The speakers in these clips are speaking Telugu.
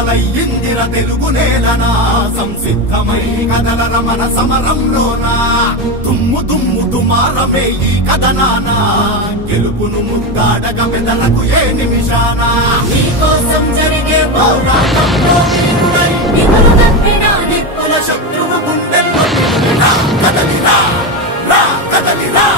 మొదలయ్యిందిర తెలుగు నేలనా సంసిద్ధమై కదలర మన సమరంలోనా దుమ్ము దుమ్ము దుమారమే ఈ కథనానా గెలుపును ముద్దాడక బెదరకు ఏ నిమిషాన నీకోసం జరిగే పోరాటంలో వీరుడై నిన్ను తప్పిన నిప్పుల శత్రువు గుండెల్లో కదలిరా రా కదలిరా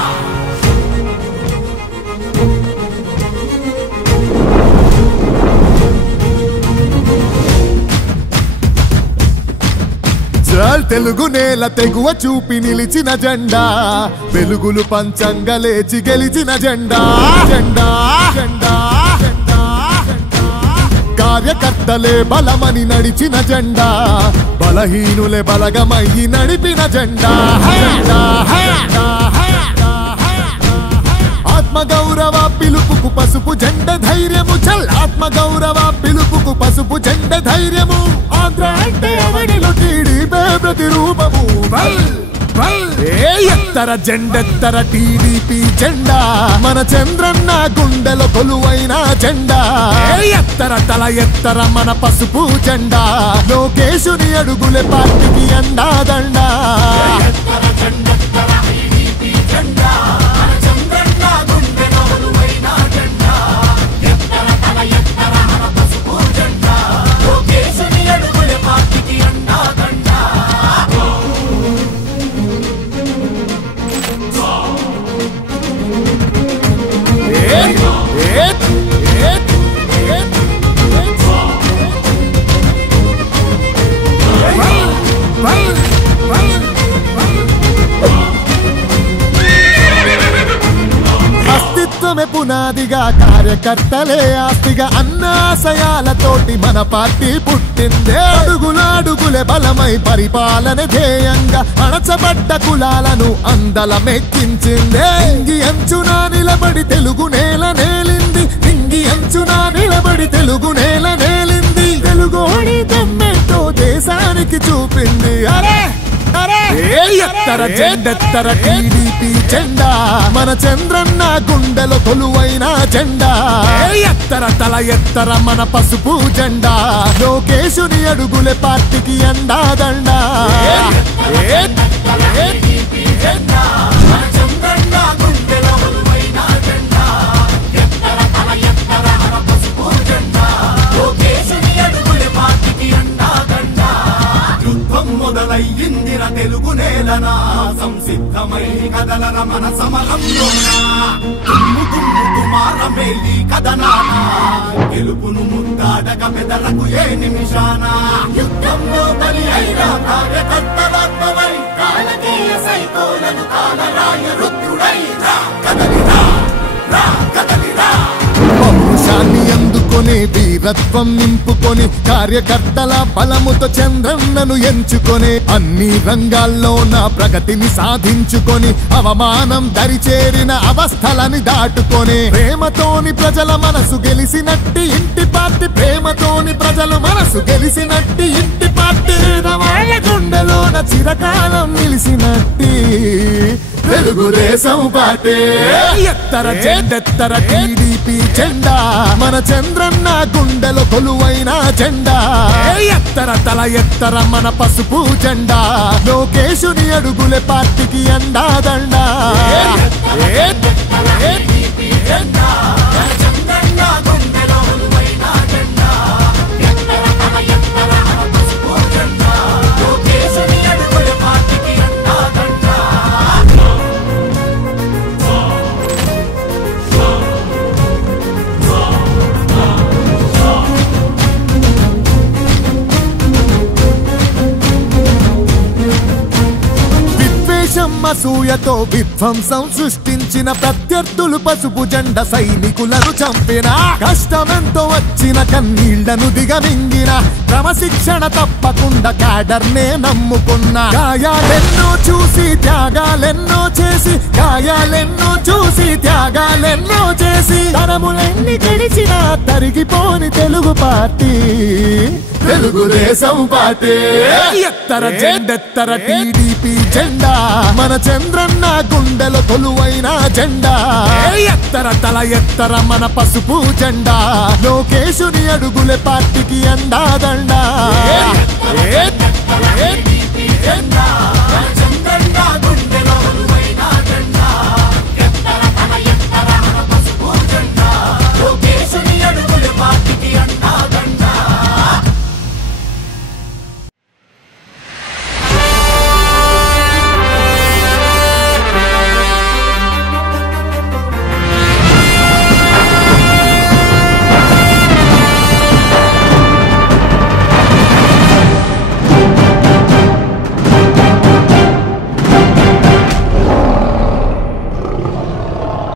తెలుగు నేల తెగువ చూపి నిలిచిన జెండా వెలుగులు పంచంగా లేచి గెలిచిన జెండా జెండా జెండా కార్యకర్తలే బలమని నడిచిన జెండా బలహీనులే బలగమయ్యి నడిపిన జెండా ఆత్మగౌరవ పిలుపుకు పసుపు జెండ ధైర్యము చల్ ఆత్మగౌరవ పిలుపుకు పసుపు జెండ ధైర్యము ఆంధ్ర అంటే అవనిలో టీడీపీ ప్రతిరూపము ఎత్తర జెండెత్తర టీడీపీ జెండా మన చంద్రన్న గుండెలో కొలువైన జెండా ఎత్తర తల ఎత్తర మన పసుపు జెండా లోకేశుని అడుగులే పార్టీకి అండా దండా పునాదిగా కార్యకర్తలే ఆస్తిగా అన్నాశయాలతోటి మన పార్టీ పుట్టిందే అడుగులాడుగులే బలమై పరిపాలన ధ్యేయంగా అణచబడ్డ కులాలను అందలమెక్కించిందే ఇంగి అంచున నిలబడి తెలుగు నేల నేలింది ఇంగి అంచున నిలబడి తెలుగు నేల నేలింది తెలుగోడి దమ్మెతో దేశానికి చూపింది అరే ఎత్తర జెండెత్తర టీడీపీ జెండా మన చంద్రన్న గుండెలో కొలువైన జెండా ఎత్తర తల ఎత్తర మన పసుపు జెండా లోకేశుని అడుగులే పార్టీకి అండా దండా మొదలయ్యిందిర తెలుగు నేలనా సంసిద్ధమై కదలర మన సమరంలోనా దుమ్ము దుమ్ము దుమారమే ఈ కథనానా గెలుపును ముద్దాడక బెదరకు ఏ నిమిషాన యుద్ధంలో బలి అయిన కార్యకర్తలాత్మవై కాలకేయ సైకోలను కాలరాయ రుద్రుడై రా కదలిరా రా కదలిరా పౌరుషాన్ని అందుకొని వీరత్వం నింపుకొని కార్యకర్తల బలముతో చంద్రన్నను ఎంచుకొని అన్ని రంగాల్లో నా ప్రగతిని సాధించుకొని అవమానం దరిచేరిన అవస్థలని దాటుకొని ప్రేమతోని ప్రజల మనసు గెలిసినట్టి ఇంటి పార్టీ ప్రేమతోని ప్రజల మనసు గెలిసినట్టి ఇంటి పార్టీ వాళ్ళ గుండెలోన చిరకాలం నిలిసినట్టి తెలుగుదేశం పార్టీ ఎత్తర జెండెత్తర టీడీపీ జెండా మన చంద్రన్న గుండెలో కొలువైన జెండా ఎత్తర తల ఎత్తర మన పసుపు జెండా లోకేశుని అడుగులే పార్టీకి అండా దండా అసూయతో విధ్వంసం సృష్టించిన ప్రత్యర్థులు పసుపు జెండ సైనికులను చంపిన కష్టమెంతో వచ్చిన కన్నీళ్లను దిగమింగిన క్రమశిక్షణ తప్పకుండా క్యాడర్నే నమ్ముకున్న గాయాలెన్నో చూసి త్యాగాలెన్నో చేసి గాయాలెన్నో చూసి త్యాగాలెన్నో చేసి తరములెన్ని గడిచిన తరిగిపోని తెలుగు పార్టీ తెలుగుదేశం పార్టీ ఎత్తర జెండెత్తర టీడీపీ జెండా మన మన చంద్రన్న గుండెలో కొలువైన జెండా ఎత్తర తల ఎత్తర మన పసుపు జెండా లోకేశుని అడుగులే పార్టీకి అండాదండా జెండా